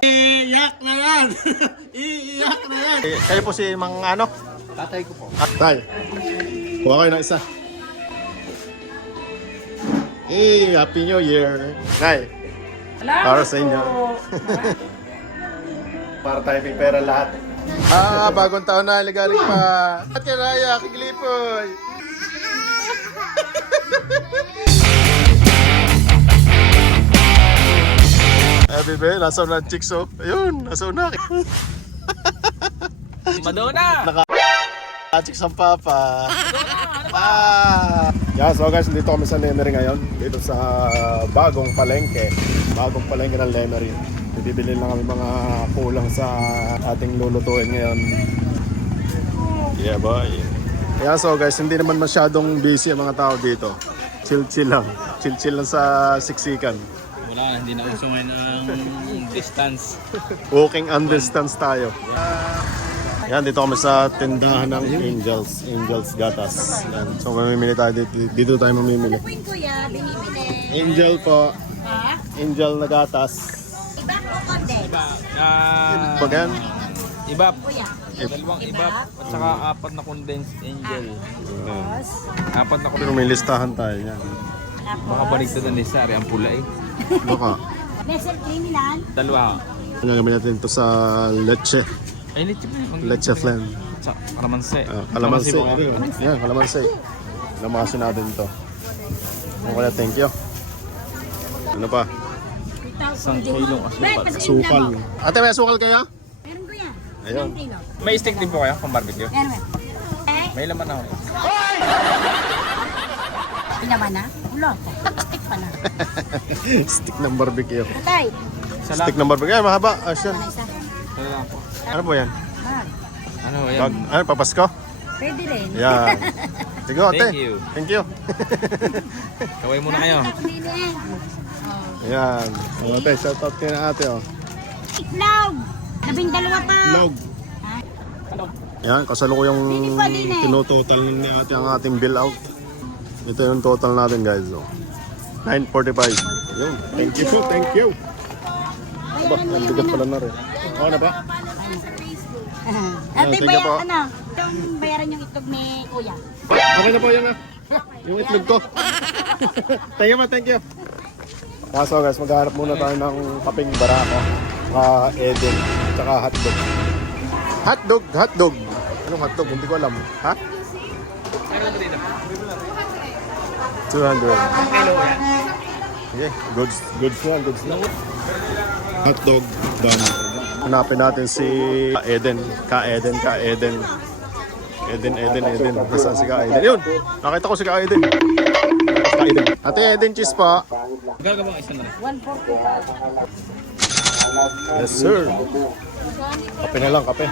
Iiyak na yan! Iiyak na yan! Kayo po si Mang ano? Tatay ko po. Tay, kuha kayo ng isa. Happy New Year! Nay, para sa inyo. Para tayo may pera lahat. Bagong taon na, ligaling pa. At Raya, Kikilipoy! Bebe, nasa na chicks oh. Ayun, nasa na. Madonna! Chicks ang papa. Yeah, so guys, dito kami sa Lemery ngayon. Dito sa bagong palengke. Bagong palengke ng Lemery. Bibili lang kami mga kulang sa ating lulutuin ngayon. Yeah, boy. Yeah, so guys, hindi naman masyadong busy ang mga tao dito. Chill-chill lang. Chill-chill lang sa siksikan. Wala, hindi na uso ngayon ang distance. Walking on distance tayo. Yan, dito kami sa tindahan ng Angels Gatas. Yan. So mamimili tayo dito tayo mamimili. Ano po yung kuya, binibili? Angel po. Ha? Angel na gatas. Iba po konde. Pag yan? Iba. Kuya. Dalawang iba at saka apat na condensed angel. Tapos, Apat na Pero condensed. may listahan tayo yan. Baka baligtad ang lisa, ang pula eh. Baka. Nestle cream ilan? Dalawa. Gagawin natin ito sa leche. Ay, leche pa yun. Leche flan. Sa kalamansi. Kalamansi. po kaya. Yan, kalamansi. Lamasin natin ito. Ano kaya, thank you. Ano pa? Isang kilong asukal. Sukal. Ate, may sukal kaya? Meron kuya. Ayun. Ilang kilo? May steak din po kayo pang barbecue? Meron. Eh, May laman ako. pinaman na? Ulo. Stick pa na. Stick ng barbecue. Tatay. Stick ng barbecue. Ay, mahaba. Asyan. Ano isa? Wala lang po. Ano po yan? Bag. Ano, yan. Ano, papasko? Pwede rin. Yan. Sige, ate. Thank you. Thank you. Kaway muna kayo. Pili eh. Yan. Ate, shout out kayo na ate, oh. Itlog. 12 pa. Log. Yan, kasalukuyang Hindi pa din eh. tinototal ni ate ang ating bill out. Ito yung total natin, guys. Oh. 945. Yun. Thank you. Thank you. Aba, ang bigat pala na rin. Oo na ba? Ate, Sige po. ano? Yung bayaran yung itlog ni kuya. Okay na po yan, ah. Yung itlog ko. Thank you, thank you. So guys, maghahanap muna tayo ng kaping barako. Eden, tsaka hotdog. Hotdog. Anong hotdog? Hindi ko alam. Ha? 200. Okay, goods na. Hotdog, done. Hanapin natin si Eden. Eden. Nasaan si Eden? Yun! Nakita ko si Eden. Ate Eden, cheese pa. Gagawang isa na rin. 145. Yes, sir. Kape na lang, kape.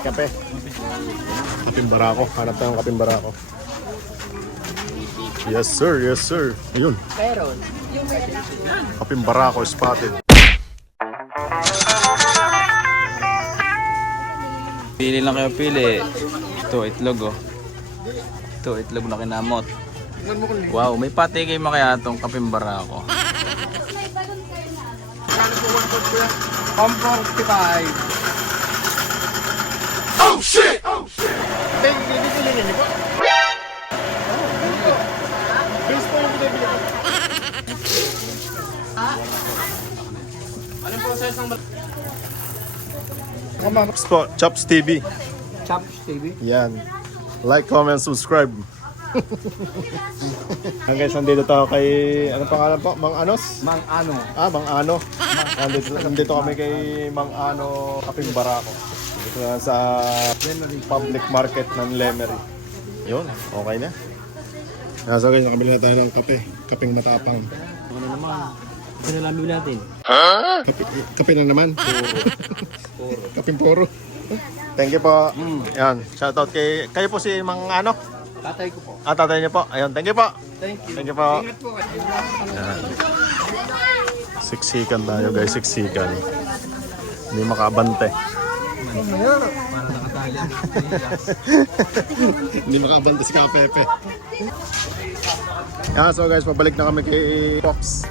Kape. Kaping barako. Hanap tayo ng kaping barako. Yes, sir. Ayun. Kaping barako spotted. Pili lang kayo, pili. Ito, itlog oh. Ito, itlog na kinamot. Wow, may pati kayo kaya itong kapimbara ko. 145. Oh shit! Hindi po. Base po yung binibili ko. Anong process ng Chops TV. Chops TV? Yan. Like, comment, subscribe. Guys, nandito tayo kay, anong pangalan po? Mang Anos? Mang ano? Mang Ano. Nandito kami kay Mang Ano Kaping Barako. Dito na sa public market ng Lemery. Yun, okay na. So guys, nakabili na tayo ng kape. Kaping matapang. Ano naman? Ito na lang bibili natin. Kape na naman. Kaping poro. Thank you po. Yan, shoutout kay, kayo po si Mang Ano? Tatay ko po. Tatay niyo po. Ayun, thank you po. Thank you. Thank you po. Ingat po kayo. Yan. Siksikan tayo guys, siksikan. Hindi makabante. Hindi makabante si Kapepe. So guys, pabalik na kami kay Pops.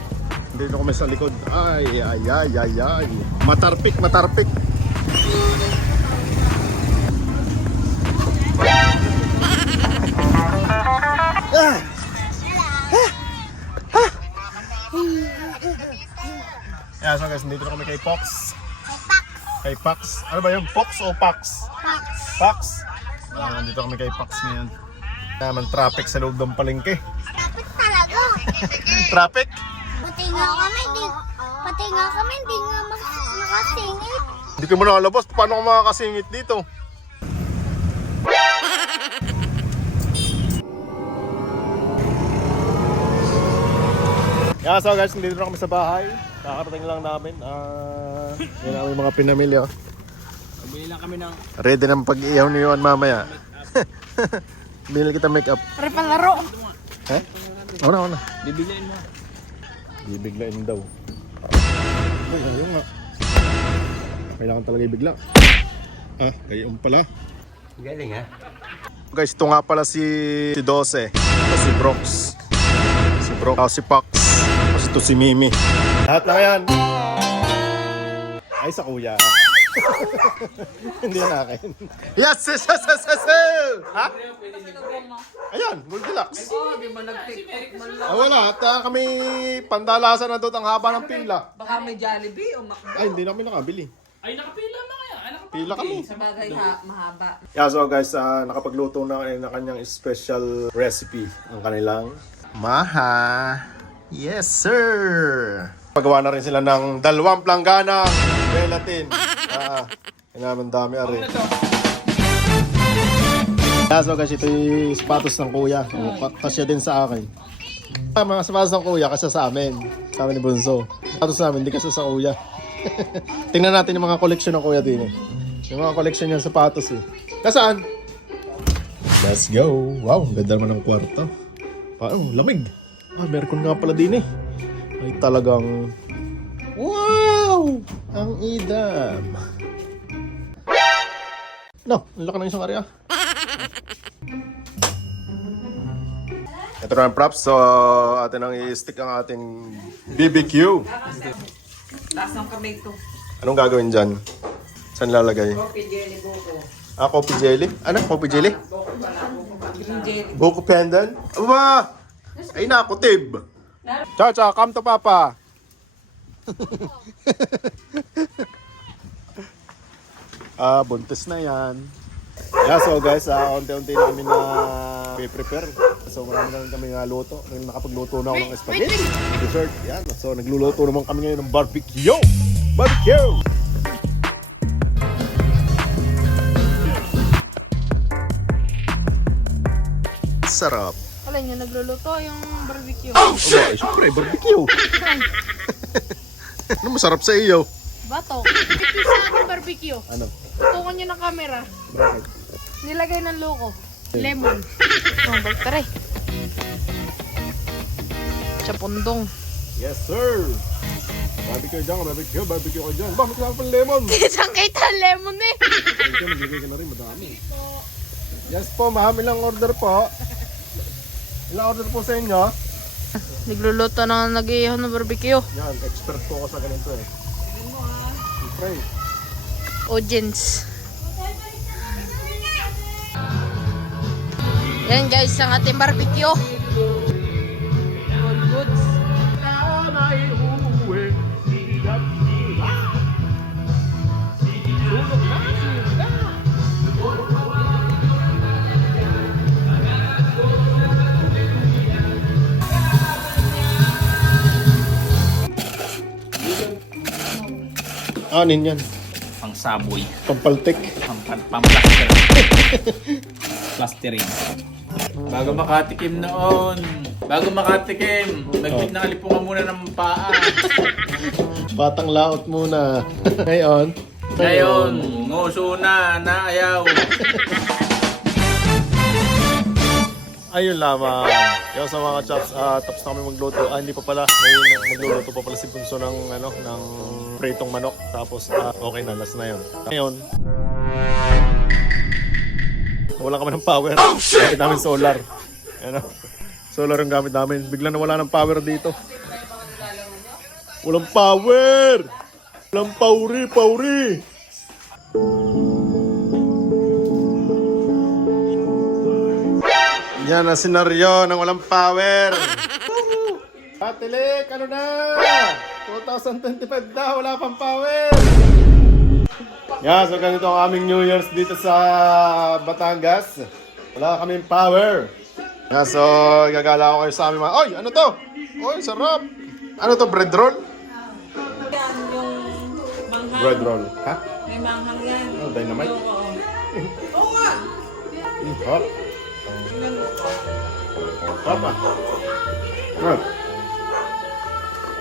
Dito kami sa likod. Ay, ay, ay, ay, ay. Matarpik, matarpik. Ah! Yeah, so guys, dito na kami kay Pox. Kay Pax. Ano ba yun? Pox o Pax? Pax. Dito kami kay Pax ngayon. Naman traffic sa loob ng palengke. Dapat talaga. Traffic? Pati nga kami, hindi nga makasingit. Hindi ko mo nakalabas. Paano ko makakasingit dito? Yeah, so guys, dito na kami sa bahay. Kakarating lang namin. Yan ang aming mga pinamilya. Bili lang kami ng... Ready na pag-iyaw ni Yuan mamaya. Bili kita make-up. Para palaro. Eh? Una. Bibiliin mo. Bibiglain daw. Uy, ayaw nga. Kailangan talaga ibigla. Gayon pala. Galing ha? Guys, ito nga pala si Dose. Ito si Brox. Si Brox. Si Pax. Tapos ito si Mimi. Lahat na yan. Ay, sa kuya. Hindi na akin. Yes! Ha? Ayan, Goldilocks. Di ba nag-tiktok man lang? Wala. At kami pandalasan na doon ang haba ng pila. Baka may Jollibee o McDo. Ay, hindi na kami nakabili. Ay, nakapila na kaya. Ay, Pila kami. Sa bagay mahaba. Yeah, so guys, nakapagluto na kami ng kanyang special recipe. Ang kanilang maha. Yes, sir! Pagawa na rin sila ng 2 plangganang gelatin. Kailangan dami ari. Yeah, so guys, ito yung sapatos ng kuya. Kasya din sa akin. Mga sapatos ng kuya kasi sa amin. Sa amin ni Bunso. Sapatos namin, hindi kasi sa kuya. Tingnan natin yung mga collection ng kuya din eh. Yung mga collection niya sapatos eh. Nasaan? Let's go. Wow, ganda naman ng kwarto. Lamig. Meron nga pala din eh. Ay talagang... Wow! Ang idam. No, ang laki ng isang area. Ito na ang props. So, atin ang i-stick ang ating BBQ. Taas ng kamay ko. Anong gagawin dyan? Saan lalagay? Coffee jelly buko. Coffee jelly? Ano? Coffee jelly? Green jelly. Buko pendant? Aba! Ay naku, Tib! Cha-cha, come to Papa! Buntis na yan. Yeah, so guys, unti-unti na kami na prepare. So marami na rin kami luto. Nakapagluto na ako ng spaghetti. Dessert, yan. So nagluluto naman kami ngayon ng barbecue! Barbecue! Sarap! Wala niyo nagluluto yung barbecue. Aba, syempre, barbecue! Ano masarap sa iyo? Bato. Barbecue sa akin barbecue. Ano? Tutukan niyo ng camera. Bakit? Nilagay ng loko. Lemon. Oh, bagtare. Chapondong. Yes, sir! Barbecue dyan, barbecue ka dyan. Bakit lang pang lemon? Isang kita lemon eh. Ito, magbigay ka na rin, madami. Yes po, ma'am. Ilang order po? Ilang order po sa inyo? Nagluluto na nag-iihaw ng barbecue. Yan, expert po ako sa ganito eh. Siyempre. Audience. Yan guys, ang ating barbecue. All goods. Anin yan? Pang saboy. Pampaltik. Pang plaster. Plastering. Bago makatikim noon. Nagbit na kalipungan muna ng paa. Batang laot muna. Ngayon. Nguso na ayaw. Ayun lamang. Kaya sa mga chops, tapos na kami magluto. Hindi pa pala. May magluluto pa pala si Bunso ng pritong manok. Tapos okay na, last na yun. Ngayon, wala kami ng power. Gamit namin solar. Solar yung gamit namin. Bigla na wala ng power dito. Walang power! Walang pauri! Yan ang senaryo ng walang power. Patilik, ano na? 2025 na, wala pang power. Yan, so ganito ang aming New Year's dito sa Batangas. Wala kaming power. Yan, so gagala ko kayo sa aming mga... Oy, ano to? Oy, sarap. Ano to, bread roll? Yan, yung manghang. Bread roll. Ha? May manghang yan. Oh, dynamite? Oo nga. Hot. Hot pa. Hot.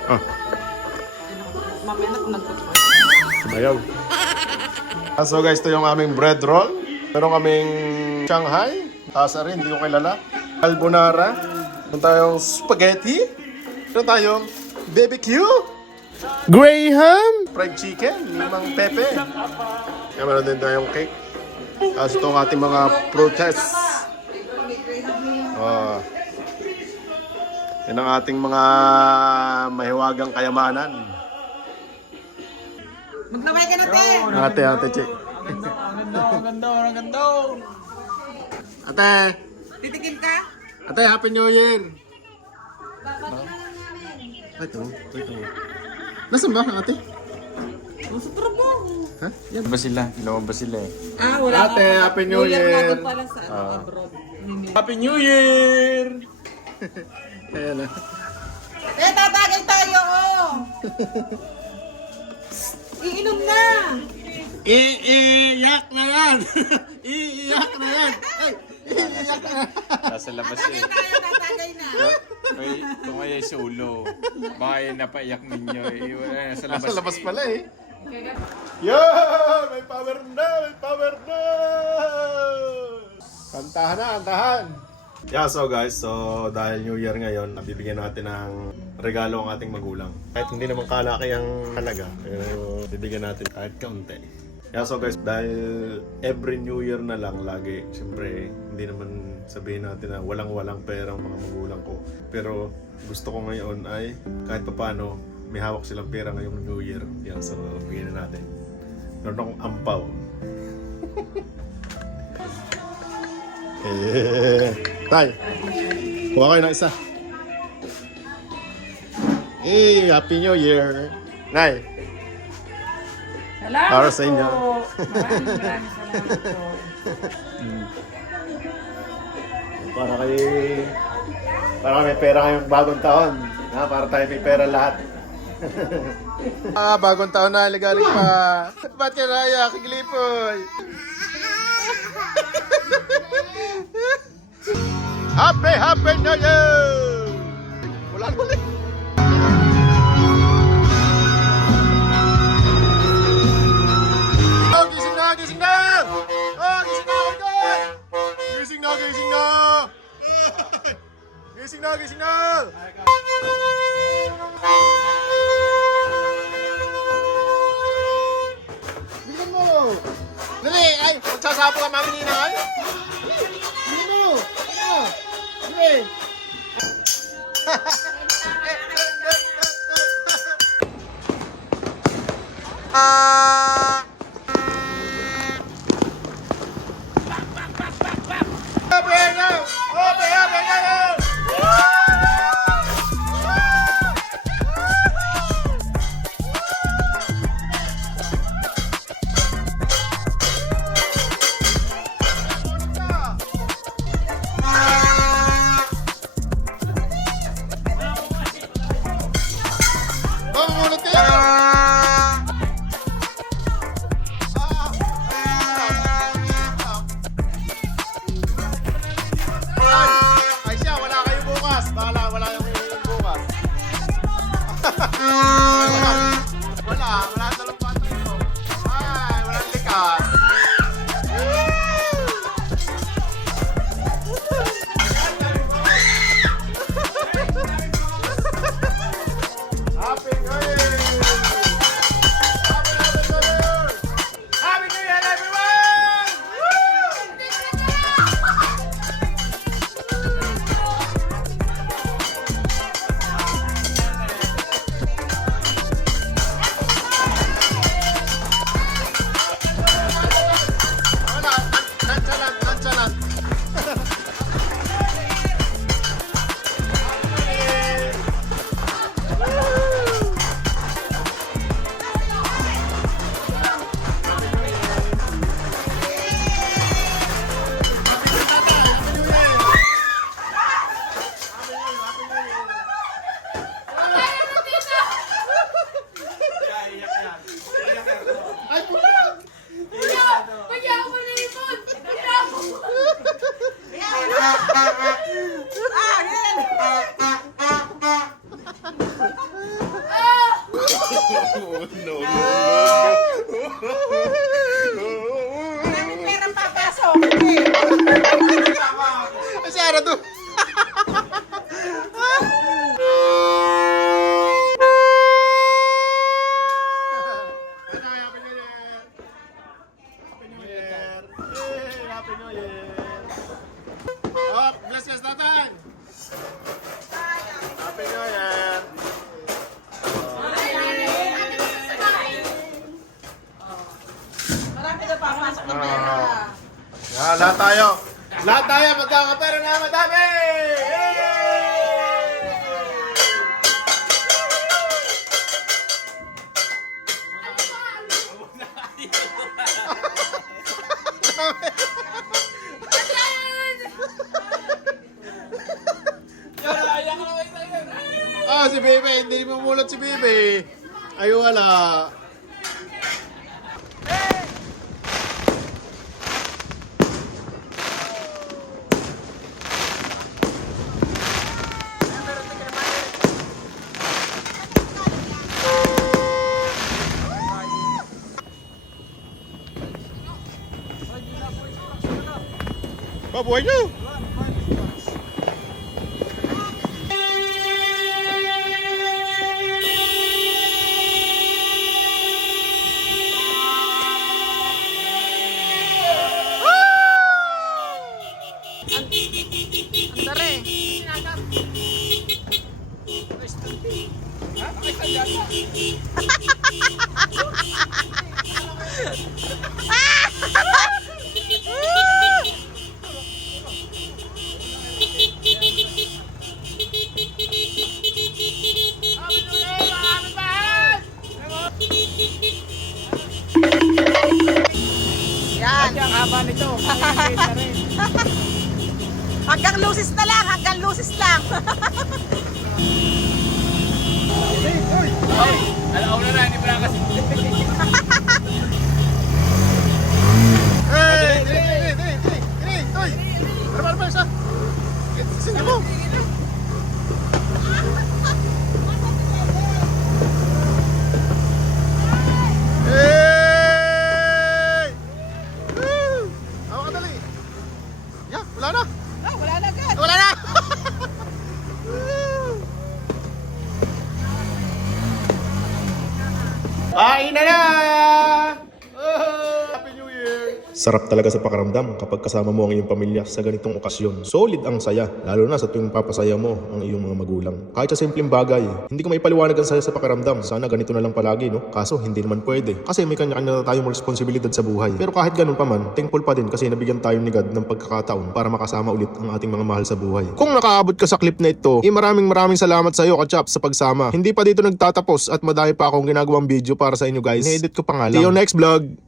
Ah, Mamaya na kung nagpapay. ayaw. So guys, ito yung aming bread roll. Meron kaming Shanghai. Tasa rin, hindi ko kilala. Carbonara. Meron tayong spaghetti. Meron tayong BBQ. Graham. Fried chicken. Limang pepe. Kaya meron din tayong cake. Tapos itong ating mga fruits. Yan ang ating mga mahiwagang kayamanan. Maglaway ka na, te! Ate, Che. Ang ganda. Ate! Titigil ka? Ate, Happy New Year! Ito. Nasaan ba ang ate? Sa trabaho. Ha? Yan ba sila? Lumabas sila eh. Ah, wala Ate, Happy New nga Year! doon pala sa abroad. Happy New Year! Ayan na. Eh, tatagay tayo, oh! Iinom na! Iiyak na yan! Iiyak na yan! Ay! Iiyak na! Nasa labas eh. Tayo, tatagay na! Kung ay solo, baka yung napaiyak ninyo eh. Wala, nasa labas. Nasa labas pala eh. Yan! May power na! May power na! Kantahan! Yeah, so guys, so dahil New Year ngayon, nabibigyan natin ng regalo ang ating magulang. Kahit hindi naman kalaki ang halaga, pero bibigyan natin kahit kaunti. Yeah, so guys, dahil every New Year na lang lagi, siyempre, hindi naman sabihin natin na walang-walang pera ang mga magulang ko. Pero gusto ko ngayon ay kahit paano, may hawak silang pera ngayong New Year. Yeah, so bigyan na natin. Meron akong ampaw. Tay, kuha kayo ng isa. Happy New Year. Nay, Salamat para sa inyo. Maraming salamat po. Para may pera kayong bagong taon. Ha, para tayo may pera lahat. Bagong taon na, ligalig pa. Ba't yan, Raya? Kagilipoy. Happy New Year! Wala na ulit. Oh, gising na! Oh, gising na, guys! Gising na! Gising na! Bilisan mo! Dali! Ay! Magsasapo ka, Mami Ninay! Bilisan mo! Dali! Ay siya, wala kayo bukas. Wala yung bukas. Wala dalawang pato ito. Ay, walang likas. Happy New Year! Maraming pera papasok. Masara to. Oh, bless us natin. Happy New Year. Marami na papasok ng pera. Yan, lahat tayo. Lahat tayo magkakapera na madami! Ah, si Bebe, hindi mamulot si Bebe. Ay, wala. Babuhay nyo! Yan. Ang haba nito. Hanggang lusis na lang. Hanggang lusis lang. Alaw na hindi mo na kasi. Hey! Dili! Toy! Ano ba isa? Sige mo! Hey! Woo! Hawa ka dali! Yeah, wala na! Wala na agad. Wala na! Kain na na! Happy New Year! Sarap talaga sa pakiramdam kapag kasama mo ang iyong pamilya sa ganitong okasyon. Solid ang saya, lalo na sa tuwing papasaya mo ang iyong mga magulang. Kahit sa simpleng bagay, hindi ko maipaliwanag ang saya sa pakiramdam. Sana ganito na lang palagi, no? Kaso hindi naman pwede. Kasi may kanya-kanya na tayong responsibilidad sa buhay. Pero kahit ganun pa man, thankful pa din kasi nabigyan tayo ni God ng pagkakataon para makasama ulit ang ating mga mahal sa buhay. Kung nakaabot ka sa clip na ito, maraming salamat sa iyo, Kachap, sa pagsama. Hindi pa dito nagtatapos at madami pa akong ginagawang video para sa inyo guys. I-edit ko pa nga lang. See you next vlog!